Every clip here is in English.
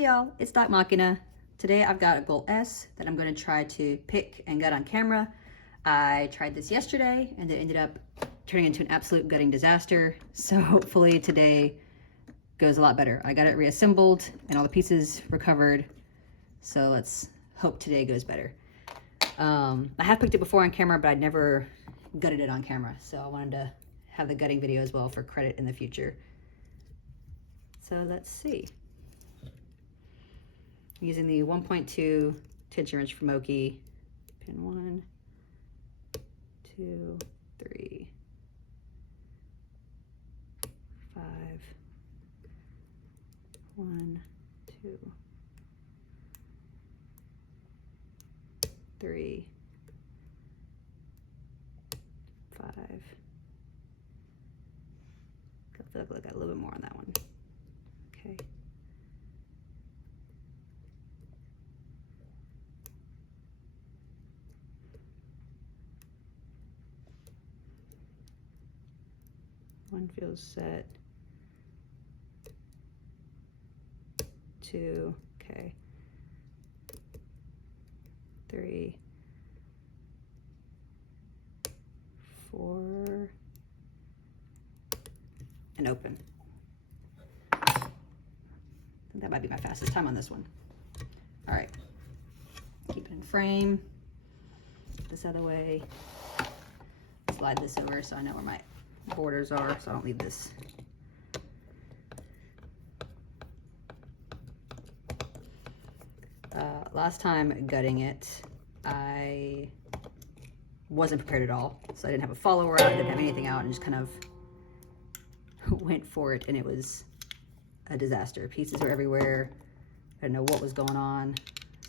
Hey y'all, it's Doc Machina. Today I've got a Goal S that I'm going to try to pick and gut on camera. I tried this yesterday and it ended up turning into an absolute gutting disaster. So hopefully today goes a lot better. I got it reassembled and all the pieces recovered. So let's hope today goes better. I have picked it before on camera, but I'd never gutted it on camera. So I wanted to have the gutting video as well for credit in the future. So let's see. I'm using the 1.2 tension wrench from Oki. Pin 1, 2, 3, 5, 1, 2, 3, 5. I feel like I got a little bit more on that one. Okay. One feels set. 2, okay. 3, 4, and open. I think that might be my fastest time on this one. All right, keep it in frame. This other way. Slide this over so I know where my borders are, so I don't leave this. Last time gutting it, I wasn't prepared at all. So I didn't have a follower out, didn't have anything out, and just kind of went for it, and it was a disaster. Pieces were everywhere. I didn't know what was going on.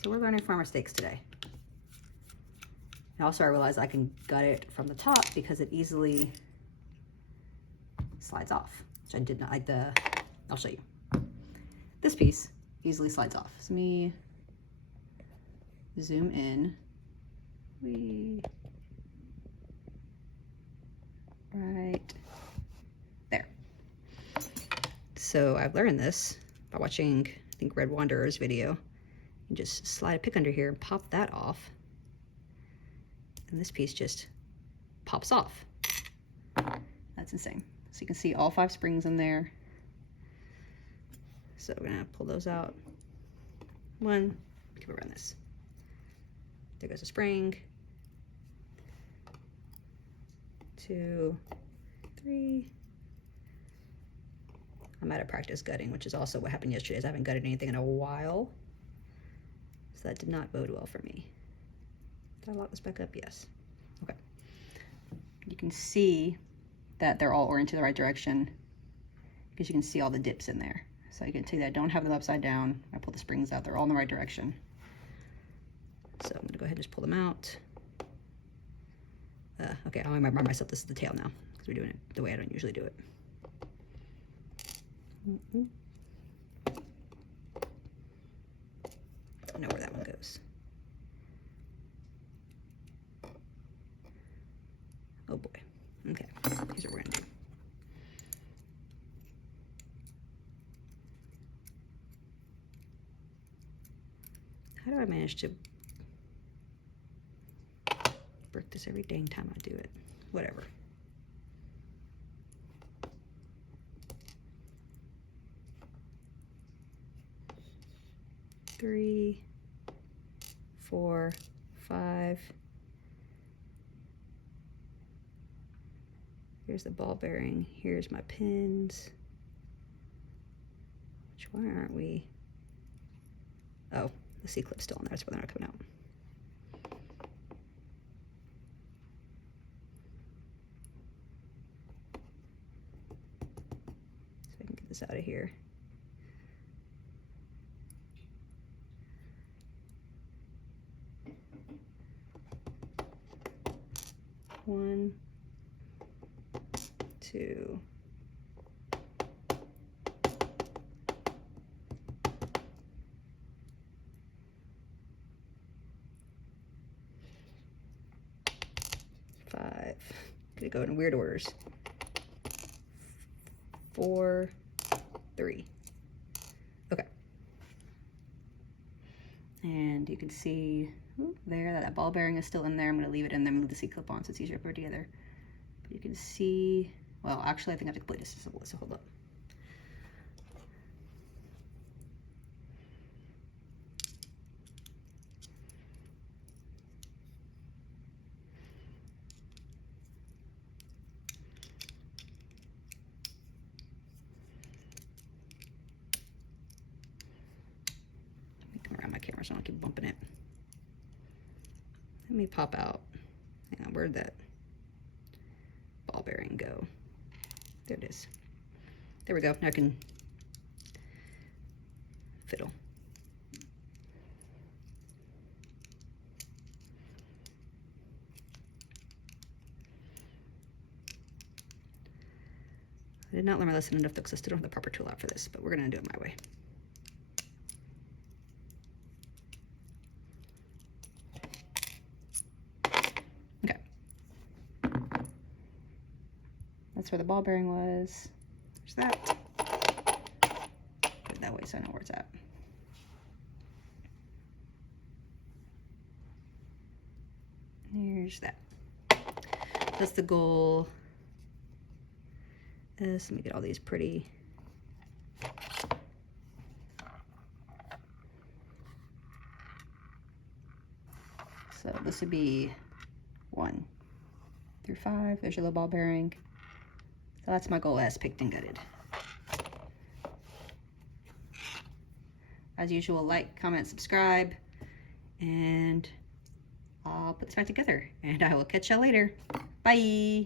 So we're learning from our mistakes today. And also I realized I can gut it from the top because it easily slides off, which I did not like. I'll show you. This piece easily slides off. So let me zoom in. Right there. So I've learned this by watching, I think, Red Wanderer's video. You just slide a pick under here and pop that off. And this piece just pops off. That's insane. So you can see all 5 springs in there. So we're gonna pull those out. 1, keep it around this. There goes a spring. 2, 3. I'm out of practice gutting, which is also what happened yesterday, is I haven't gutted anything in a while. So that did not bode well for me. Did I lock this back up? Yes. Okay. You can see that they're all oriented the right direction because you can see all the dips in there. So you can see that I don't have them upside down. I pull the springs out, they're all in the right direction. So I'm gonna go ahead and just pull them out. Okay, I'll remind myself this is the tail now because we're doing it the way I don't usually do it. I know where that one goes. Oh boy. Okay, here's what we're gonna do. How do I manage to break this every dang time I do it? Whatever. Three, 4, 5. Here's the ball bearing. Here's my pins. Why aren't we? Oh, the C-clip's still on there. That's why they're not coming out. So I can get this out of here. One, 2. Gonna go in weird orders. 4, 3. Okay. And you can see there that ball bearing is still in there. I'm going to leave it in there, move the C-clip on so it's easier to put it together. But you can see, well, actually I think I have to complete this, so hold up. Around my camera so I don't keep bumping it. Let me pop out. Hang on, where'd that ball bearing go? There it is. There we go. Now I can fiddle. I did not learn my lesson enough because I still don't have the proper tool out for this, but we're gonna do it my way. That's where the ball bearing was. There's that. Put it that way so I know where it's at. Here's that. That's the goal. Let me get all these pretty. So this would be 1 through 5. There's your little ball bearing. So that's my goal S, picked and gutted. As usual, like, comment, subscribe, and I'll put this back together. And I will catch y'all later. Bye!